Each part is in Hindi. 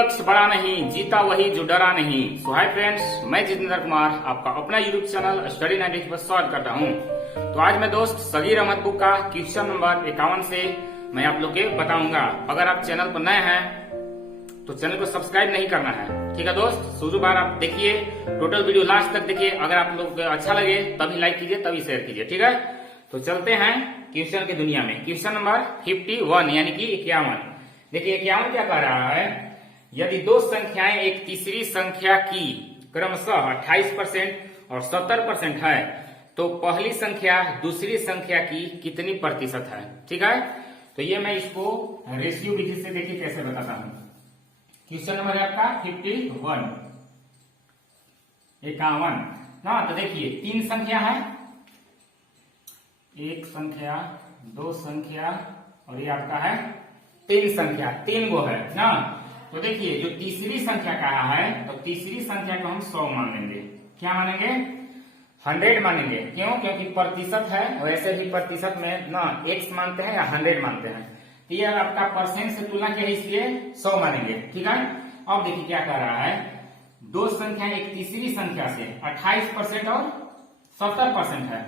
लक्ष्य बड़ा नहीं, जीता वही जो डरा नहीं। सो हाय फ्रेंड्स, मैं जितेंद्र कुमार आपका अपना यूट्यूब चैनल स्टडी 90 पर स्वागत करता हूँ। तो आज मैं दोस्त सगीर अहमद बुक का क्वेश्चन नंबर 51 से मैं आप लोग के बताऊंगा। अगर आप चैनल पर नए हैं तो चैनल को सब्सक्राइब नहीं करना है, ठीक है दोस्त। शुरू बार आप देखिए, टोटल वीडियो लास्ट तक देखिए। अगर आप लोग अच्छा लगे तभी लाइक कीजिए, तभी शेयर कीजिए, ठीक है। तो चलते हैं क्वेश्चन की दुनिया में। क्वेश्चन नंबर 51 यानी कि 51। देखिए 51 क्या कह रहा है, यदि दो संख्याएं एक तीसरी संख्या की क्रमशः 28% और 70% है तो पहली संख्या दूसरी संख्या की कितनी प्रतिशत है, ठीक है। तो ये मैं इसको रेशियो विधि से देखिए कैसे बताता हूं। क्वेश्चन नंबर है आपका 51 ना। तो देखिए तीन संख्या है, एक संख्या, दो संख्या और ये आपका है तीन संख्या, तीन गो है ना। तो देखिए जो तीसरी संख्या कहा है तो तीसरी संख्या को हम 100 मान लेंगे। क्या मानेंगे? 100 मानेंगे। क्यों? क्योंकि प्रतिशत है, वैसे भी प्रतिशत में ना x मानते हैं या 100 मानते हैं। तो ये आपका परसेंट से तुलना किया इसलिए 100 मानेंगे, ठीक है। अब देखिए क्या कह रहा है, दो संख्या एक तीसरी संख्या से 28% और 70% है।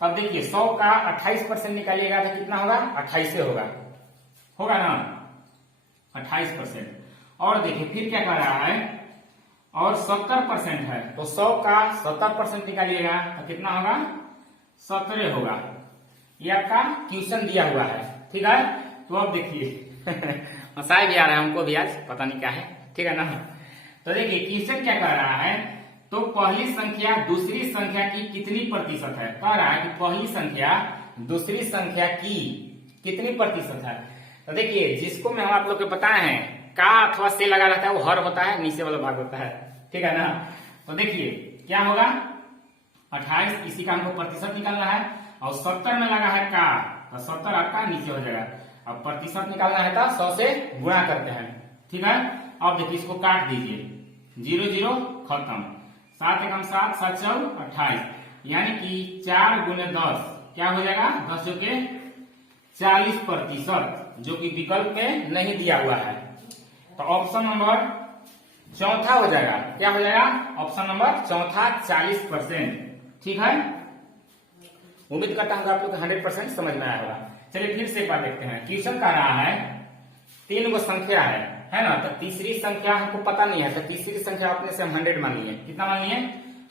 तब देखिए 100 का 28% निकालिएगा तो कितना होगा? 28 होगा ना, 28%। और देखिए फिर क्या कह रहा है, और 70% है तो 100 का 70% निकालिएगा तो कितना होगा? 17 होगा। ये आपका क्वेश्चन दिया हुआ है, ठीक है। तो अब देखिए हंसाई भी आ रहा है हमको भी आज, पता नहीं क्या है, ठीक है ना। तो देखिए क्वेश्चन क्या कह रहा है, तो पहली संख्या दूसरी संख्या की कितनी प्रतिशत है। कह रहा है कि पहली संख्या दूसरी संख्या की कितनी प्रतिशत है। तो देखिए जिसको मैं आप लोग को बताए हैं का अथवा से लगा रहता है वो हर होता है, नीचे वाला भाग होता है, ठीक है ना। तो देखिए क्या होगा, 28 इसी का हमको प्रतिशत निकालना है और 70 में लगा है का, तो 70 आपका नीचे हो जाएगा। अब प्रतिशत निकालना है तो 100 से गुणा करते हैं, ठीक है। अब देखिए इसको काट दीजिए, 0 0 खत्म, 7 एकम 7, 7 4 28, यानी कि 4 गुने 10 क्या हो जाएगा? 10 जो के 40%, जो कि विकल्प में नहीं दिया हुआ है। तो ऑप्शन नंबर चौथा हो जाएगा। क्या हो जाएगा? ऑप्शन नंबर चौथा 40%, ठीक है। उम्मीद करता हूं आप लोग 100% समझ में आया होगा। चलिए फिर से एक बार देखते हैं। क्वेश्चन कह रहा है तीन गो संख्या है ना। तो तीसरी संख्या हमको पता नहीं है, तो तीसरी संख्या अपने से हम 100 मान लिए। कितना मान लिए?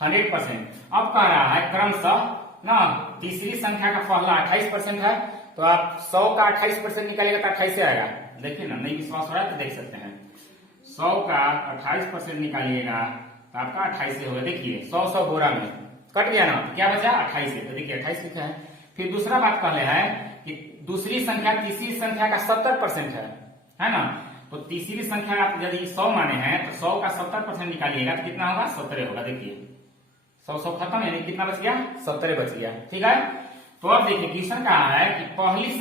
100%। अब कह रहा है क्रमशः ना, तीसरी संख्या का पहला 28% है तो आप 100 का 28% निकालिएगा तो 28 से आएगा। देखिए ना, नहीं विश्वास हो रहा है तो देख सकते हैं। 100 का 28% निकालिएगा तो आपका 28 से होगा। देखिए 100 बोरा में कट गया ना, क्या बचा? 28 से। तो देखिए 28 लिखा है। फिर दूसरा बात कहले है कि दूसरी संख्या तीसरी संख्या का 70% है ना। तो तीसरी संख्या आप यदि 100 माने हैं तो 100 का 70% निकालिएगा तो कितना होगा? 17 होगा। देखिए 100 खत्म, यानी कितना बच गया? 17 बच गया, ठीक है। तो अब देखिए क्वेश्चन कहा है कि पहली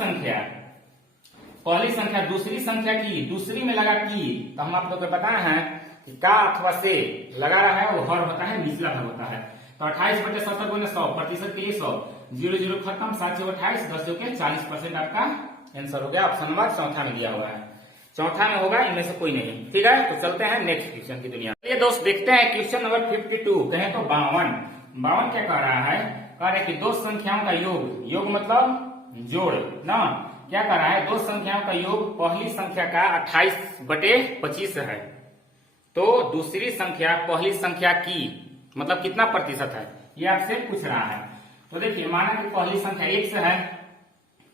संख्या दूसरी संख्या की दूसरी में लगा की, तो हम आप लोग को बताए हैं कि का अथवा से लगा रहा है वो हर होता है, निचला भाग होता है। तो 28/70 गुने 100, प्रतिशत के लिए 100, 0 0 खत्म, 7 6 28, 10 जो के 40% आपका आंसर हो गया। ऑप्शन नंबर चौथा में दिया हुआ है, चौथा में होगा, इनमें से कोई नहीं, ठीक है। तो चलते हैं नेक्स्ट क्वेश्चन की दुनिया। चलिए दोस्त देखते हैं क्वेश्चन नंबर 52, कहें तो 52 क्या कह रहा है, कह रहा है कि दो संख्याओं का योग मतलब जोड़ ना। क्या कर रहा है, दो संख्याओं का योग पहली संख्या का 28/25 है तो दूसरी संख्या पहली संख्या की मतलब कितना प्रतिशत है, ये आपसे पूछ रहा है। तो देखिए माना कि पहली संख्या x है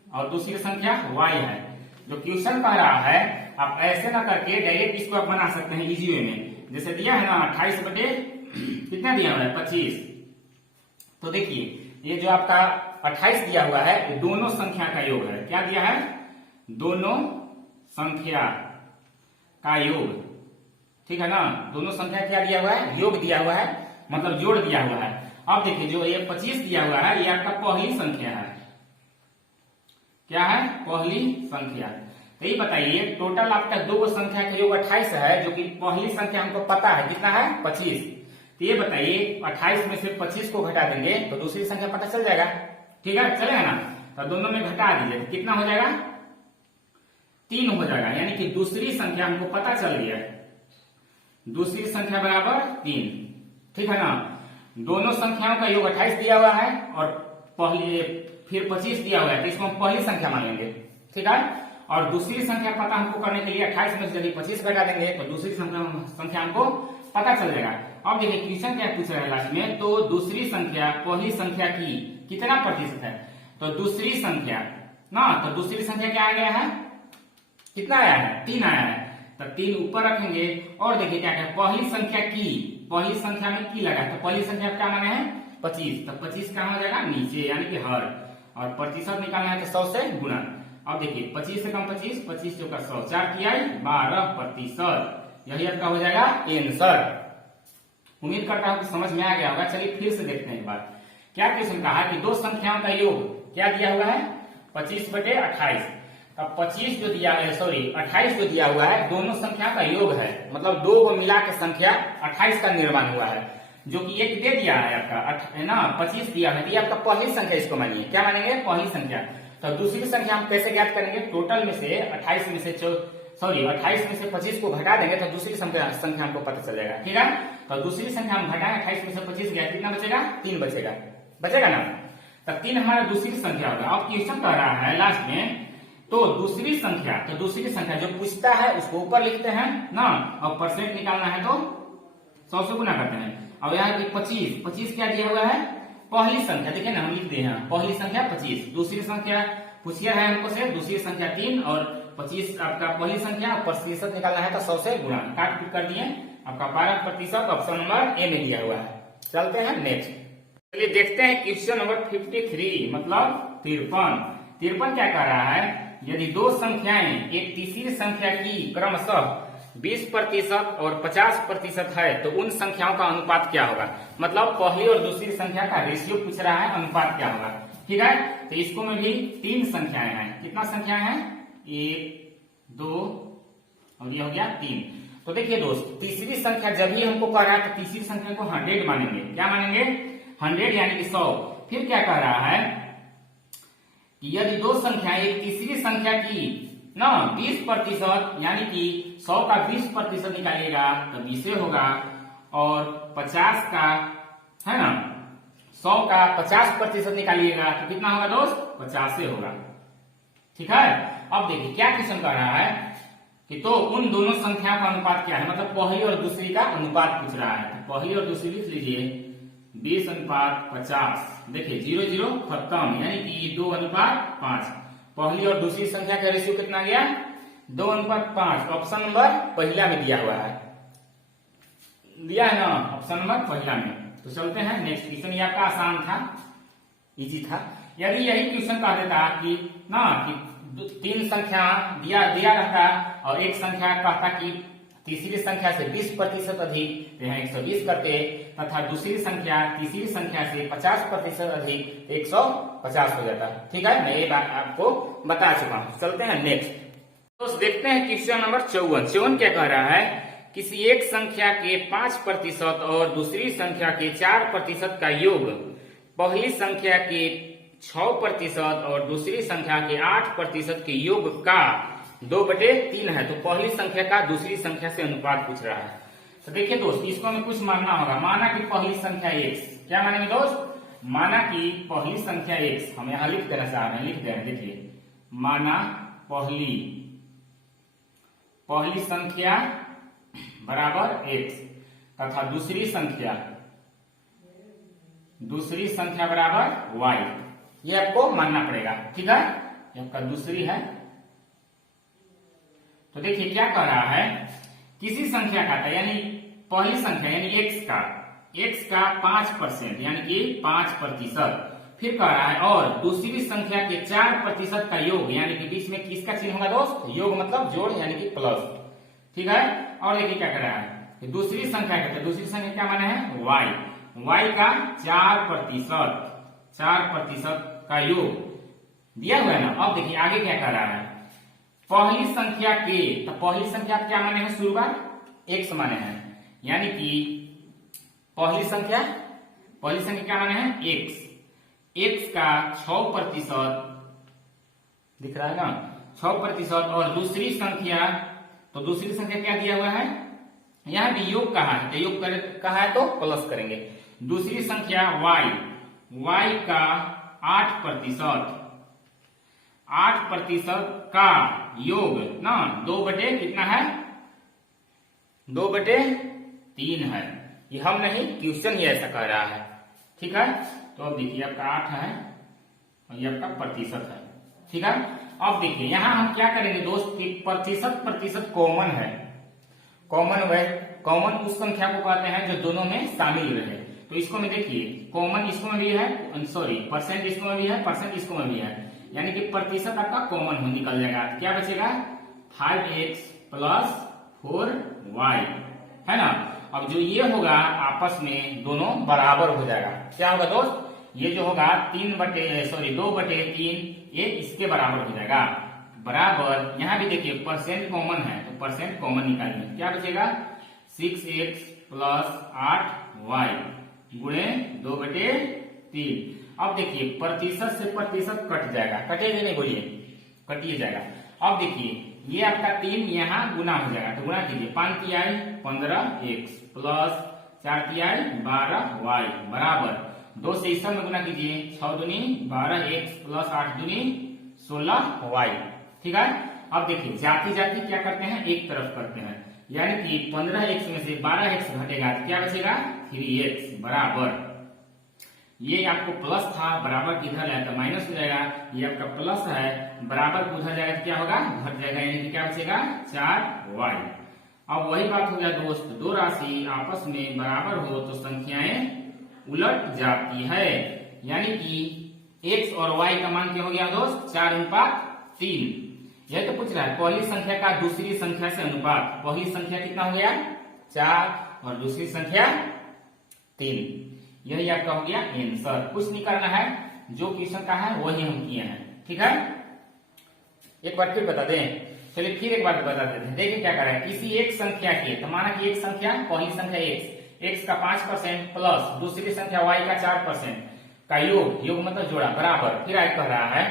और दूसरी संख्या y है। जो क्वेश्चन कह रहा है आप ऐसे ना करके डायरेक्ट इसको आप बना सकते हैं इजी वे में। जैसे दिया है ना 28 बटे कितना दिया हुआ है? 25। तो देखिए ये जो आपका 28 दिया हुआ है ये दोनों संख्या का योग है। क्या दिया है? दोनों संख्या का योग, ठीक है ना। दोनों संख्या क्या दिया हुआ है? योग दिया हुआ है, मतलब जोड़ दिया हुआ है। अब देखिए जो ये 25 दिया हुआ है ये आपका पहली संख्या है। क्या है? पहली संख्या। तो ये बताइए टोटल आपका दो संख्या का योग 28 है, जो कि पहली संख्या हमको पता है कितना है? 25। तो ये बताइए 28 में से 25 को घटा देंगे तो दूसरी संख्या पता चल जाएगा, ठीक है, चलेगा ना। तो दोनों में घटा दीजिए, कितना हो जाएगा? 3 हो जाएगा, यानी कि दूसरी संख्या हमको पता चल गया, दूसरी संख्या बराबर 3, ठीक है ना। दोनों संख्याओं का योग 28 दिया हुआ है और पहली फिर 25 दिया हुआ है, तो इसको हम पहली संख्या मानेंगे, ठीक है। और दूसरी संख्या पता हमको करने के लिए 28 में से यदि 25 घटा देंगे तो दूसरी संख्या हमको पता चल जाएगा। अब देखिए क्वेश्चन क्या पूछ रहा है लास्ट में, तो दूसरी संख्या पहली संख्या की कितना प्रतिशत है, तो दूसरी संख्या ना, तो दूसरी संख्या क्या आ गया है, कितना आया है, 3 आया है, तो 3 ऊपर रखेंगे। और देखिए क्या है, पहली संख्या की, पहली संख्या में की लगा, तो पहली संख्या क्या माने हैं 25, तो 25 कहाँ हो जाएगा नीचे यानी कि हर, और प्रतिशत निकालना है तो 100 से गुणा। अब देखिए 25 से कम 25, 25 चौका 100, 4 किया 12%, यही आपका हो जाएगा आंसर। उम्मीद करता हूं कि समझ में आ गया होगा। चलिए फिर से देखते हैं एक बार, क्या क्वेश्चन कहा कि दो संख्याओं का योग क्या दिया हुआ है 25/28, अब 25 जो दिया है, सॉरी 28 जो दिया हुआ है, दोनों संख्या का योग है, मतलब दो को मिला के संख्या 28 का निर्माण हुआ है, जो कि एक दे दिया है आपका है ना 25 दिया है, ये आपका पहली संख्या, इसको मानिए क्या मानेंगे पहली संख्या। तो दूसरी संख्या हम कैसे ज्ञात करेंगे, टोटल में से 28 में से 28 में से 25 को घटा देंगे तो दूसरी संख्या हमको पता चल जाएगा, ठीक है। तो दूसरी संख्या हम घटाएं, 28 में से 25 गया, कितना बचेगा 3 बचेगा ना, तो 3 हमारा दूसरी संख्या होगा। अब क्वेश्चन कह रहा है लास्ट में, तो दूसरी संख्या जो पूछता है उसको ऊपर लिखते हैं ना, और परसेंट निकालना है तो 100 से गुना करते हैं। अब यहाँ 25 क्या दिया हुआ है, पहली संख्या, देखिए ना हम लिख दिए हैं पहली संख्या 25, दूसरी संख्या पूछिए है हमको से, दूसरी संख्या 3 और 25 आपका पहली संख्या, प्रतिशत निकालना है तो 100 से गुणा, काट पीट कर दिए, आपका 12%, ऑप्शन नंबर ए में दिया हुआ है। चलते हैं नेक्स्ट, चलिए देखते हैं क्वेश्चन नंबर 53, मतलब 53 क्या कह रहा है, यदि दो संख्याएं एक तीसरी संख्या की क्रमशः 20% और 50% है तो उन संख्याओं का अनुपात क्या होगा, मतलब पहली और दूसरी संख्या का रेशियो पूछ रहा है, अनुपात क्या होगा, ठीक है। तो इसको में भी 3 संख्याएं हैं, कितना संख्याएं हैं 1 2 और ये हो गया 3। तो देखिए दोस्त, तीसरी संख्या जब भी हमको कह रहा है तो तीसरी संख्या को 100 मानेंगे, क्या मानेंगे 100 यानी कि 100। फिर क्या कह रहा है कि यदि दो संख्याएं एक तीसरी संख्या की ना 20% यानी कि 100 का 20% निकालिएगा तो 20 होगा, और 50 का है ना 100 का 50% निकालिएगा तो कितना होगा दोस्त 50 होगा, ठीक है। अब देखिए क्या क्वेश्चन कर रहा है कि तो उन दोनों संख्याओं का अनुपात क्या है, मतलब पहली और दूसरी का अनुपात पूछ रहा है। तो पहली और दूसरी लिख लीजिए 20:50, देखिए 0 0 खत्म, यानी कि 2:5। पहली और दूसरी संख्या का रेशियो कितना गया 2:5, ऑप्शन नंबर पहला में दिया हुआ है, दिया है ना ऑप्शन नंबर पहला में। तो चलते हैं नेक्स्ट क्वेश्चन, ये आपका आसान था, इजी था। यदि यही क्वेश्चन कह देता कि ना कि 3 संख्या दिया रहता और एक संख्या कहता कि तीसरी संख्या से 20% अधिक, तो यहाँ 120 करते, तथा दूसरी संख्या तीसरी संख्या से 50% अधिक 150 हो जाता, ठीक है। मैं ये बात आपको बता चुका हूँ। चलते हैं नेक्स्ट, तो देखते हैं क्वेश्चन नंबर 54 क्या कह रहा है, किसी एक संख्या के 5% और दूसरी संख्या के 4% का योग पहली संख्या के 6% और दूसरी संख्या के 8% के योग का 2/3 है। तो पहली संख्या का दूसरी संख्या से अनुपात पूछ रहा है। तो देखिए दोस्त, इसको हमें कुछ मानना होगा। माना कि पहली संख्या x, क्या मानेंगे दोस्त, माना कि पहली संख्या x, हम यहां लिख देना चाह रहे हैं, लिख दे रहे हैं, देखिए माना पहली संख्या बराबर x तथा दूसरी संख्या बराबर y, ये आपको मानना पड़ेगा, ठीक है। ये आपका दूसरी है। तो देखिए क्या कह रहा है, किसी संख्या का यानी पहली संख्या यानी x का 5% यानी कि 5%, फिर कह रहा है और दूसरी संख्या के 4% का योग, यानी कि बीच में किसका चिन्ह होगा दोस्त, योग मतलब जोड़ यानी कि प्लस, ठीक है। और देखिए क्या कह रहा है कि दूसरी संख्या क्या माने है y का 4% का योग दिया हुआ है ना। अब देखिए आगे क्या कह रहा है, पहली संख्या के, तो पहली संख्या क्या माने हैं, शुरुआत x माने हैं, यानी कि पहली संख्या क्या माने हैं x का 6% दिख रहा है ना 6%, और दूसरी संख्या क्या दिया हुआ है यहाँ भी योग कहा है, तो योग कहा है तो प्लस करेंगे। दूसरी संख्या y, y का 8%, 8% का योग ना 2/, कितना है 2/3 है। ये हम नहीं, क्वेश्चन ही ऐसा कह रहा है। ठीक है, तो अब देखिए आपका 8 है और ये आपका प्रतिशत है। ठीक है, अब देखिए यहाँ हम क्या करेंगे दोस्त कि प्रतिशत कॉमन है। कॉमन उस संख्या को कहते हैं जो दोनों में शामिल रहे। तो इसको में देखिए कॉमन इसको में भी है, सॉरी परसेंट इसको में भी है, परसेंट इसको में भी है, यानी कि प्रतिशत आपका कॉमन हो निकल जाएगा। तो क्या बचेगा 5x + 4y, है ना। अब जो ये होगा आपस में दोनों बराबर हो जाएगा। क्या होगा दोस्त, ये जो होगा 2/3 ये इसके बराबर हो जाएगा। बराबर यहाँ भी देखिए परसेंट कॉमन है, तो परसेंट कॉमन निकालिए। क्या बचेगा 6x + 8y गुणे 2/3। अब देखिए प्रतिशत से प्रतिशत कट जाएगा, कटेगा नहीं बोलिए, कटिए जाएगा। अब देखिए ये आपका 3 यहाँ गुना हो जाएगा, तो गुना कीजिए 5 तिहाई 15x + 4 तिहाई 12y बराबर 2 से इस में गुना कीजिए 6 दूनी 12x + 8 दूनी 16y। ठीक है, अब देखिए जाति क्या करते हैं, एक तरफ करते हैं, यानी कि 15x में से 12x घटेगा तो क्या बचेगा 3x बराबर, ये आपको प्लस था बराबर किधर है तो माइनस हो जाएगा, ये आपका प्लस है बराबर उधर जाएगा तो क्या होगा घट जाएगा, यानी कि क्या बचेगा 4y। अब वही बात हो गया दोस्त, दो राशि आपस में बराबर हो तो संख्याएं उलट जाती है, यानी कि x और y का मान क्या हो गया दोस्त 4:3। यह तो पूछ रहा है पहली संख्या का दूसरी संख्या से अनुपात। पहली संख्या कितना हो गया 4 और दूसरी संख्या 3। यही आपका हो गया आंसर। कुछ नहीं करना है, जो क्वेश्चन का है वही हम किए हैं। ठीक है, एक बार फिर बता दें, चलिए फिर एक बार बता देते हैं। देखिए क्या कर रहा है, किसी एक संख्या के, तो माना कि एक संख्या पहली संख्या x का 5% प्लस दूसरी संख्या y का 4% का योग मतलब जोड़ा बराबर। फिर आज कह रहा है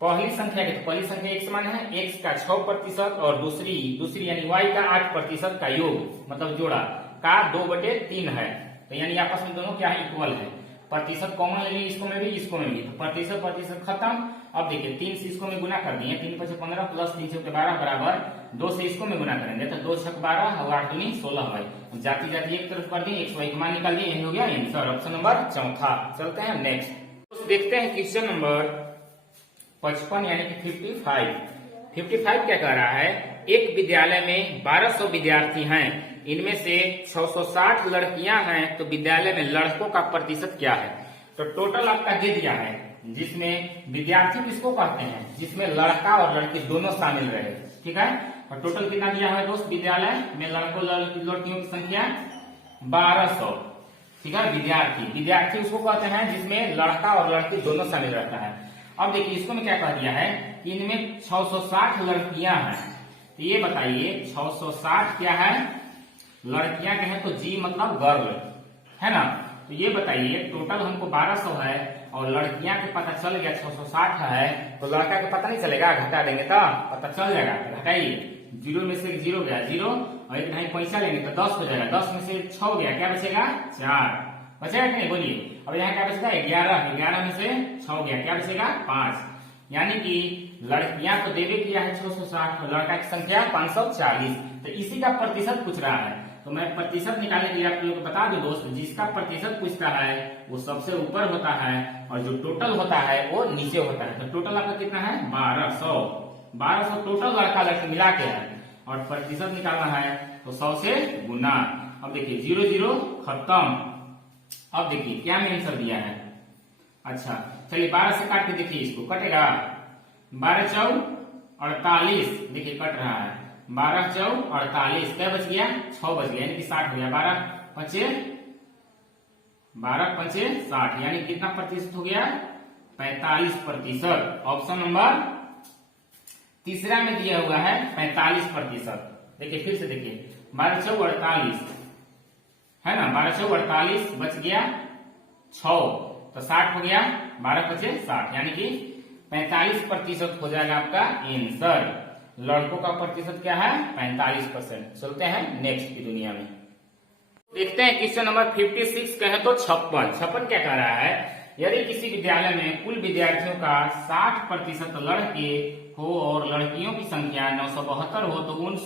पहली संख्या के, तो पहली संख्या x मान है x का 6% और दूसरी यानी y का 8% का योग मतलब जोड़ा का 2/3 है। तो यानी आपस में दोनों क्या है इक्वल है। प्रतिशत कॉमन लेंगे इसको में भी इसको में भी, तो प्रतिशत खत्म। अब देखिए 3 से इसको में गुना कर दिए, 3 × 5 = 15 प्लस 3 से 12 बराबर 2 से इसको में गुना करेंगे तो 2 × 6 = 12 और 8 दूनी 16 है। जाति एक तरफ कर दिए, x y का मान निकाल दिए, यही हो गया आंसर। ऑप्शन नंबर चौथा। चलते हैं नेक्स्ट, देखते हैं क्वेश्चन नंबर 55 यानी कि 55 क्या कह रहा है, एक विद्यालय में 1200 विद्यार्थी हैं, इनमें से 660 लड़कियां हैं, तो विद्यालय में लड़कों का प्रतिशत क्या है। तो टोटल आपका दे दिया है, जिसमें विद्यार्थी किसको कहते हैं, जिसमें लड़का और लड़की दोनों शामिल रहे। ठीक है, और टोटल कितना दिया है दोस्त, विद्यालय में लड़कियों की संख्या 1200। ठीक है, विद्यार्थी उसको कहते हैं जिसमें लड़का और लड़की दोनों शामिल रहता है। अब देखिए इसको में क्या कह दिया है कि इनमें 660 लड़कियां हैं, तो ये बताइए 660 क्या है, लड़कियां क्या है, तो जी मतलब गर्ल है ना। तो ये बताइए टोटल हमको 1200 है और लड़कियां के पता चल गया 660 है, तो लड़का के पता नहीं चलेगा, घटा देंगे तो पता चल जाएगा। घटाइए, 0 में से 0 गया 0 और 1 ढाई पैसा लेंगे तो 10 हो जाएगा, 10 में से 6 गया, क्या बचेगा 4 बचेगा कि नहीं बोलिए। अब यहाँ क्या बचेगा 11 में से 6 गया, क्या बचेगा 5। यानी कि लड़कियां को देवे किया है 660 और लड़का की संख्या 540। तो इसी का प्रतिशत पूछ रहा है, तो मैं प्रतिशत निकालने के लिए आप लोगों को बता दूं दोस्त, जिसका प्रतिशत पूछता है वो सबसे ऊपर होता है और जो टोटल होता है वो नीचे होता है। तो टोटल आपका कितना है 1200 टोटल लड़का लड़की मिला के है और प्रतिशत निकालना है तो 100 से गुना। अब देखिए 0 0 खत्म। अब देखिए क्या में आंसर दिया है, अच्छा चलिए 12 से काट के देखिए, इसको कटेगा 12 चौक 48, देखिए कट रहा है 12 चौक 48, क्या बच गया 6 बच गया, यानी कि 60 हो गया। 12 पंचे 60, यानी कितना प्रतिशत हो गया 45%। ऑप्शन नंबर तीसरा में दिया हुआ है 45%। देखिए फिर से देखिए 12 चौक 48 है ना, 12 चौक 48 बच गया 6 तो 60 हो गया, 12 × 5 = 60, यानी कि 45% हो जाएगा आपका आंसर। लड़कों का प्रतिशत क्या है 45%। चलते हैं नेक्स्ट की दुनिया में, देखते हैं क्वेश्चन नंबर 56 कहे तो 56 क्या कह रहा है, यदि किसी विद्यालय में कुल विद्यार्थियों का 60% लड़के हो और लड़कियों की संख्या 972 हो तो उन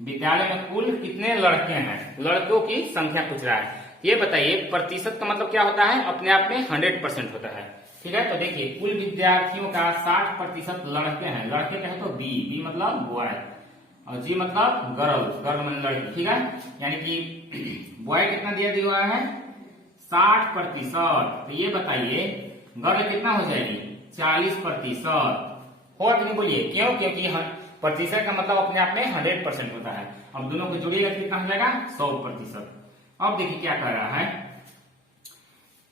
विद्यालय में कुल कितने लड़के हैं, लड़कों की संख्या पूछ रहा है। ये बताइए प्रतिशत का मतलब क्या होता है, अपने आप में 100% होता है। ठीक है, तो देखिए कुल विद्यार्थियों का 60% लड़के हैं, लड़के कहे तो बी मतलब बॉय और जी मतलब गर्ल, गर्ल मतलब लड़की। ठीक है, यानी कि बॉय कितना दिया हुआ है 60%, तो ये बताइए गर्ल कितना हो जाएगी 40%। होगा कि नहीं बोलिए, क्यों, क्योंकि प्रतिशत का मतलब अपने आप में 100% होता है। अब दोनों को जोड़िएगा कितना हो जाएगा 100%। अब देखिए क्या कर रहा है,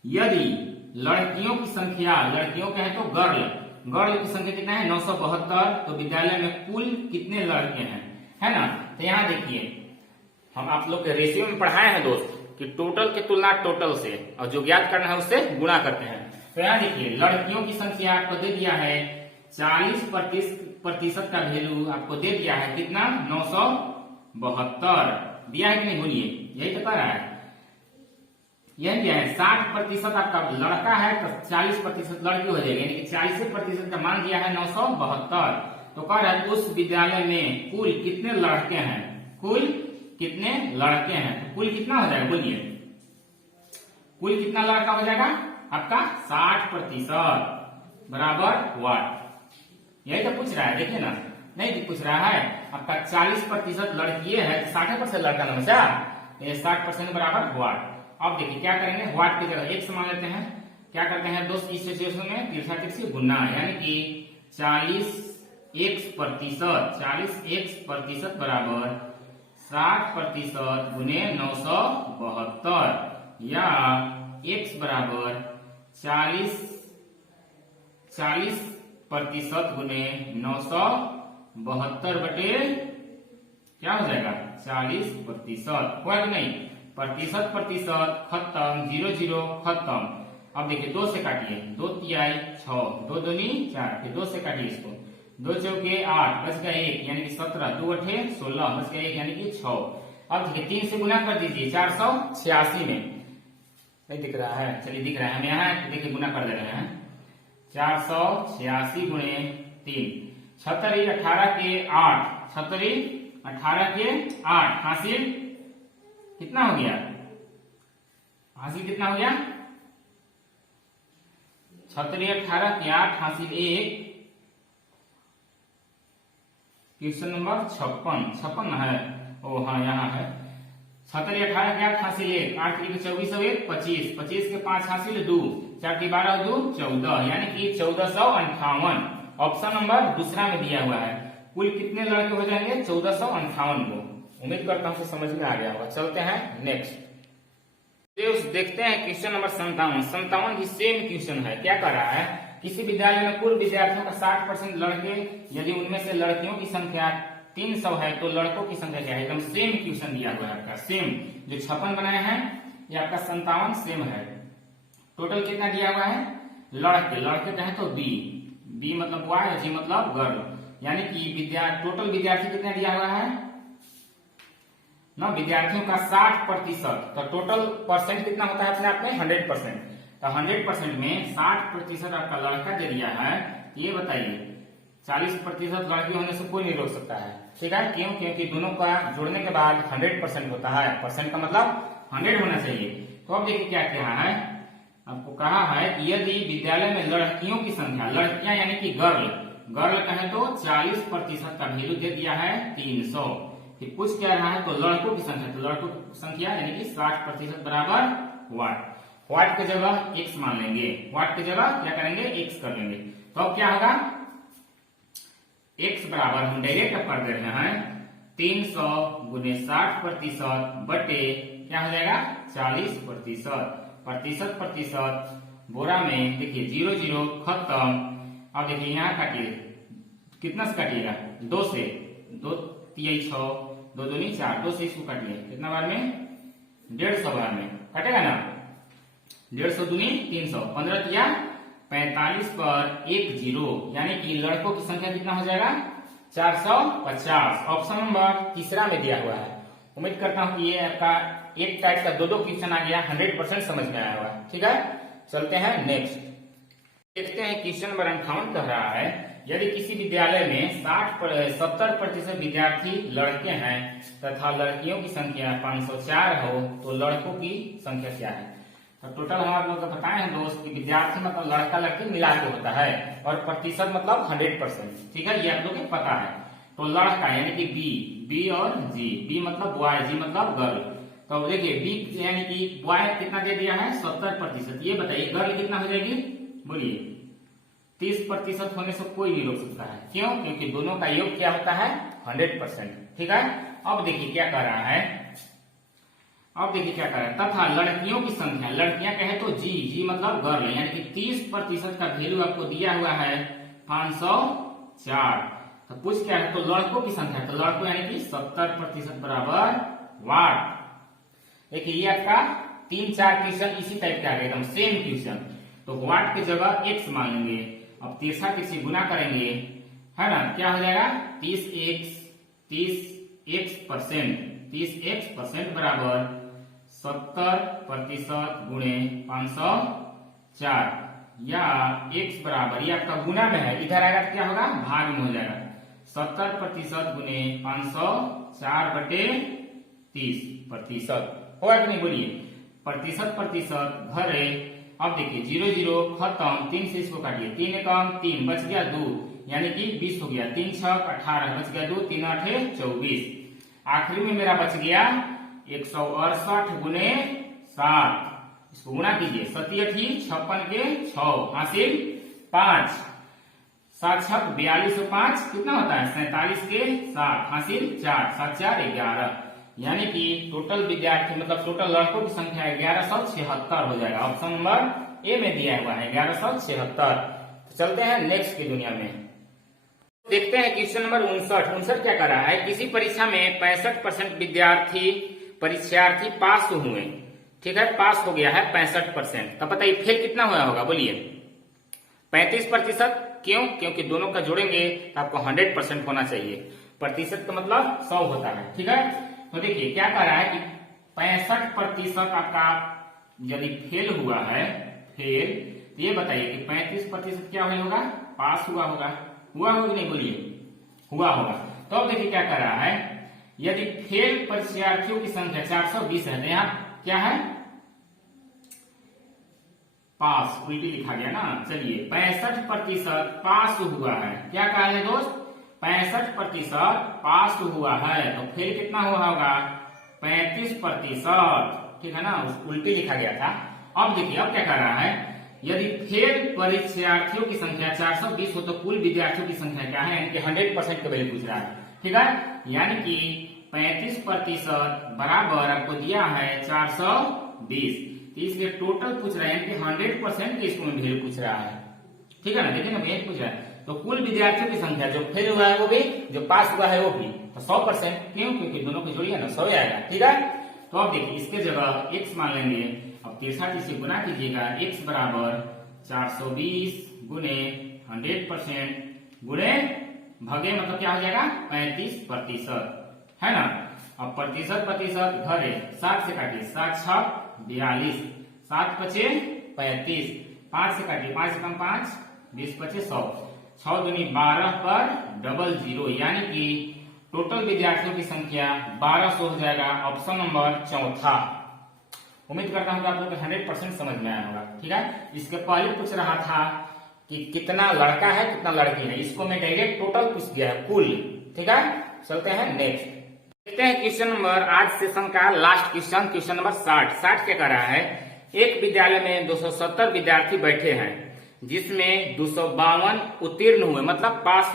यदि लड़कियों की संख्या, लड़कियों कहे तो गर्ल, गर्ल की संख्या कितना है 972, तो विद्यालय में कुल कितने लड़के हैं, है ना। तो यहाँ देखिए हम आप लोग के रेशियो में पढ़ाए हैं दोस्त कि टोटल की तुलना टोटल से, और जो ज्ञात करना है उससे गुणा करते हैं। तो यहाँ देखिए लड़कियों की संख्या आपको दे दिया है 40% का वैल्यू आपको दे दिया है कितना 972 दिया है कि नहीं बोलिए, यही तो कह रहा है, यही क्या है 60% आपका लड़का है तो 40% लड़की हो जाएगी, यानी कि 40% का मान दिया है 972। तो कह रहा है उस विद्यालय में कुल कितने लड़के हैं, कुल कितने लड़के हैं, तो कुल कितना हो जाएगा बोलिए, कुल कितना लड़का हो जाएगा आपका 60% बराबर वाट, यही तो पूछ रहा है। देखिए ना, नहीं पूछ रहा है आपका 40% लड़की है, 60% लड़का ना बचा, 60% बराबर वाट। अब देखिए क्या करेंगे, वाट की जगह x मान लेते हैं। क्या करते हैं दोस्त इस सिचुएशन में तिरछा तिरछी गुना, यानी कि 40x% बराबर 60% गुने 972, या x बराबर 40% गुने 972 बटे क्या हो जाएगा 40%, हुआ कि नहीं, प्रतिशत खत्म, 0 खत्म। अब देखिए 2 से काटिए, 2 तिहाई 6, 2 दूनी 4, फिर 2 से काटिए इसको, 2 चौके 8, बच गया 1 यानी कि 17, 2 अठे 16, बच गया 1 यानी कि 6। अब देखिए 3 से गुना कर दीजिए 486 में, नहीं दिख रहा है, चलिए दिख रहा है, हम यहाँ देखिए गुना कर दे रहे हैं 486 गुणे 3, 76 18 के 8, 76 18 के 8 हासिल कितना हो गया, हासिल कितना हो गया 76 18 के 8 हासिल 1। क्वेश्चन नंबर 56 है, ओ हाँ यहाँ है, 76 18 के 8 हासिल 1, 8 के 24 और 1 25, 25 के 5 हासिल 2, 4 के 12 2 14, यानी कि 1458। ऑप्शन नंबर दूसरा में दिया हुआ है, कुल कितने लड़के हो जाएंगे 1458 को। उम्मीद करता हूँ समझ में आ गया होगा। चलते हैं नेक्स्ट, देखते हैं क्वेश्चन नंबर 57 भी सेम क्वेश्चन है। क्या कर रहा है, किसी विद्यालय में कुल विद्यार्थियों का 60% लड़के, यदि उनमें से लड़कियों की संख्या 300 है तो लड़कों की संख्या क्या है। एकदम सेम क्वेश्चन दिया हुआ है आपका, सेम जो 56 बनाए हैं ये आपका 57 सेम है। टोटल कितना दिया हुआ है, लड़के, लड़के कहें तो बी मतलब बॉय और जी मतलब गर्ल, यानी कि टोटल विद्यार्थी कितना दिया हुआ है ना, विद्यार्थियों का 60%, तो टोटल परसेंट कितना होता है अपने आप में 100%, तो 100% में 60% आपका लड़का दे दिया है। ये बताइए 40% लड़की होने से कोई नहीं रोक सकता है, ठीक है, क्यों, क्योंकि दोनों का जोड़ने के बाद 100% होता है, परसेंट का मतलब 100 होना चाहिए। तो अब देखिए क्या कहा है, आपको कहा है कि यदि विद्यालय में लड़कियों की संख्या, लड़कियां यानी कि गर्ल, गर्ल कहे तो 40% का वैल्यू दे दिया है 300। फिर पूछ क्या रहा है, तो लड़कों की संख्या, तो लड़कों की संख्या यानी कि 60% बराबर वाट, वाट की जगह x मान लेंगे, वाट की जगह क्या करेंगे x कर लेंगे। तो अब क्या होगा, x बराबर हम डायरेक्ट कर दे रहे हैं 300 गुने 60% बटे क्या हो जाएगा 40%, प्रतिशत बोरा में देखिए 0 खत्म। अब देखिए यहाँ काटिए, कितना से काटिएगा 2 से, 2 तिहाई 6, 2 दूनी 4, 2 से इसको काटिए, कितना बार में 150 बार में कटेगा ना, 150 दूनी 300, 15 तिया 45 पर 1 0, यानी कि लड़कों की संख्या कितना हो जाएगा 450। ऑप्शन नंबर तीसरा में दिया हुआ है। उम्मीद करता हूँ कि ये आपका एक टाइप का दो क्वेश्चन आ गया, 100% समझ में आया हुआ। ठीक है, चलते हैं नेक्स्ट। देखते हैं क्वेश्चन नंबर 58 कह रहा है, यदि किसी विद्यालय में 70% विद्यार्थी लड़के हैं तथा लड़कियों की संख्या 504 हो तो लड़कों की संख्या क्या है। तो टोटल हम आप लोग को बताए हैं दोस्त कि विद्यार्थी मतलब लड़का लड़की मिला के होता है और प्रतिशत मतलब 100%। ठीक है, ये आप लोग को पता है। तो लड़का यानी कि बी और जी, बी मतलब बॉय, जी मतलब गर्ल। तो देखिए बी यानी कि बॉय कितना दे दिया है 70%। ये बताइए गर्ल कितना हो जाएगी, बोलिए। 30% होने से कोई नहीं रोक सकता है। क्यों? क्योंकि दोनों का योग क्या होता है 100%। ठीक है, अब देखिए क्या कह रहा है, तथा लड़कियों की संख्या, लड़कियां कहे तो जी मतलब गर्ल, यानी कि 30% का वैल्यू आपको दिया हुआ है 504। तो पूछ क्या है, तो लड़कों की संख्या, तो लड़कों यानी कि 70% बराबर वाट। देखिए ये आपका 3-4 क्वेश्चन इसी टाइप का आ गया, एकदम सेम क्वेश्चन। तो वाट की जगह x मान लेंगे, अब 63 से गुना करेंगे, है ना, क्या हो जाएगा 30x% बराबर 70% गुणे 504, या x बराबर, ये आपका गुना में है, इधर आएगा तो क्या होगा भाग में हो जाएगा। 70% गुणे 504/30% होगा कि नहीं, बोलिए। प्रतिशत घरे। अब देखिए 0 खत्म, 3 से इसको काटिए, 3 एकम 3, बच गया 2, यानी कि 20 हो गया। 3 6 18, बच गया 2, 3 8 24। आखिरी में मेरा बच गया 168 गुणे 7, इसको गुणा कीजिए, 57 56 के 6 हासिल 5, 7 6 42 5 कितना होता है 47 के 7 हासिल 4, 7 4 11, यानी कि टोटल विद्यार्थी मतलब टोटल लड़कों की संख्या 1176 हो जाएगा। ऑप्शन नंबर ए में दिया हुआ है 1176। तो चलते हैं नेक्स्ट की दुनिया में, देखते हैं क्वेश्चन नंबर 59 क्या कर रहा है, किसी परीक्षा में 65% परीक्षार्थी पास हुए। ठीक है, पास हो गया है 65%। तो बताइए फेल कितना हुआ होगा, बोलिए 35%। क्यों? क्योंकि दोनों का जोड़ेंगे तो आपको 100% होना चाहिए। प्रतिशत का मतलब 100 होता है। ठीक है, तो देखिए क्या कह रहा है कि 65% आपका यदि फेल हुआ है, फेल, तो ये बताइए कि 35% क्या होगा, पास हुआ होगा कि नहीं, बोलिए हुआ होगा। तो अब देखिए क्या कर रहा है, यदि फेल परीक्षार्थियों की संख्या 420 है तो यहाँ क्या है पास, उल्टी लिखा गया ना। चलिए 65% पास हुआ है, क्या कहा है दोस्त 65% पास हुआ है, तो फेल कितना हुआ होगा 35%। ठीक है ना, उल्टी लिखा गया था। अब देखिए अब क्या कर रहा है, यदि फेल परीक्षार्थियों की संख्या 420 हो तो कुल विद्यार्थियों की संख्या क्या है, यानी कि 100% का वैल्यू पूछ रहा है। ठीक है, यानी कि 35% बराबर आपको दिया है 420, इसलिए टोटल पूछ रहा है, यानी कि 100% के इसको वैल्यू पूछ रहा है। ठीक है ना, देखिए ना वैल्यू पूछ रहा है, तो कुल विद्यार्थियों की संख्या जो फेल हुआ है वो भी, जो पास हुआ है वो भी, तो 100%। क्यों? क्योंकि दोनों को जोड़िए ना 100 आएगा। ठीक है, तो अब देखिए इसके जगह x मान लेंगे, अब 63 से गुना कीजिएगा, x बराबर 420 गुणे 100% गुणे भगे मतलब क्या हो जाएगा 35%, है ना। अब प्रतिशत घरे 7 से काटिए, 7 6 42, 7 5 35, 5 से काटिए, 5 कम 5 20 5 100, 6 दूनी 12 पर 00, यानी कि टोटल विद्यार्थियों की संख्या 1200 हो जाएगा। ऑप्शन नंबर चौथा। उम्मीद करता हूँ कि आप लोग 100% समझ में आया होगा। ठीक है, इसके पहले पूछ रहा था कि कितना लड़का है कितना लड़की है, इसको मैं डायरेक्ट टोटल पूछ दिया है कुल। ठीक है, चलते हैं नेक्स्ट, देखते हैं क्वेश्चन नंबर आज सेशन का लास्ट क्वेश्चन नंबर 60 क्या कर रहा है, एक विद्यालय में 270 विद्यार्थी बैठे हैं जिसमें 252 उत्तीर्ण हुए मतलब पास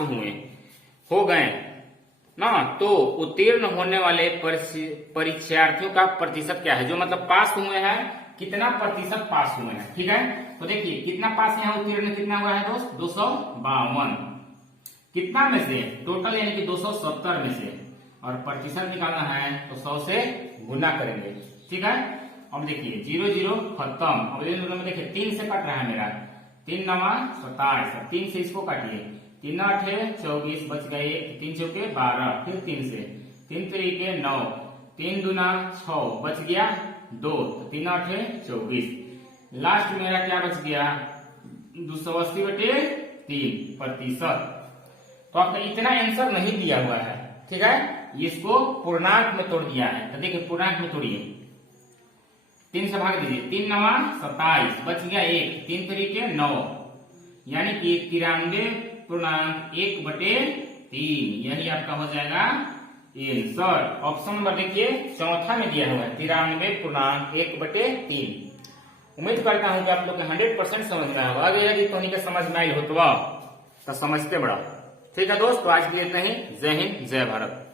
हो गए ना, तो उत्तीर्ण होने वाले परीक्षार्थियों का प्रतिशत क्या है, जो मतलब पास हुए हैं कितना प्रतिशत पास हुए हैं। ठीक है, तो देखिए कितना पास है, उत्तीर्ण कितना हुआ है दोस्त 252, कितना में से टोटल यानी कि 270 में से, और प्रतिशत निकालना है तो 100 से गुना करेंगे। ठीक है, अब देखिए 0 खत्म, अब में देखिए 3 से कट रहा है मेरा, 3 9 27, 3 से इसको काटिए, 3 8 24 बच गए 1, 3 चौके 12, फिर 3 से 3 3 9, 3 दूना 6 बच गया 2, 3 8 24। लास्ट मेरा क्या बच गया 280/3%। तो आपका इतना आंसर नहीं दिया हुआ है, ठीक है, इसको पूर्णांक में तोड़ दिया है। तो देखिए पूर्णांक में तोड़िए, 3 से भाग दीजिए, 3 9 27 बच गया 1, 3 3 9, यानी कि 93.1/3, यही आपका हो जाएगा आंसर। ऑप्शन नंबर देखिए चौथा में दिया हुआ है 93.1/3। उम्मीद करता हूं कि आप लोग 100% समझ में आएगा। अगर यदि तो नहीं समझ में आई हो तो समझते बड़ा। ठीक है दोस्त, तो आज के लिए इतना ही। जय हिंद, जय भारत।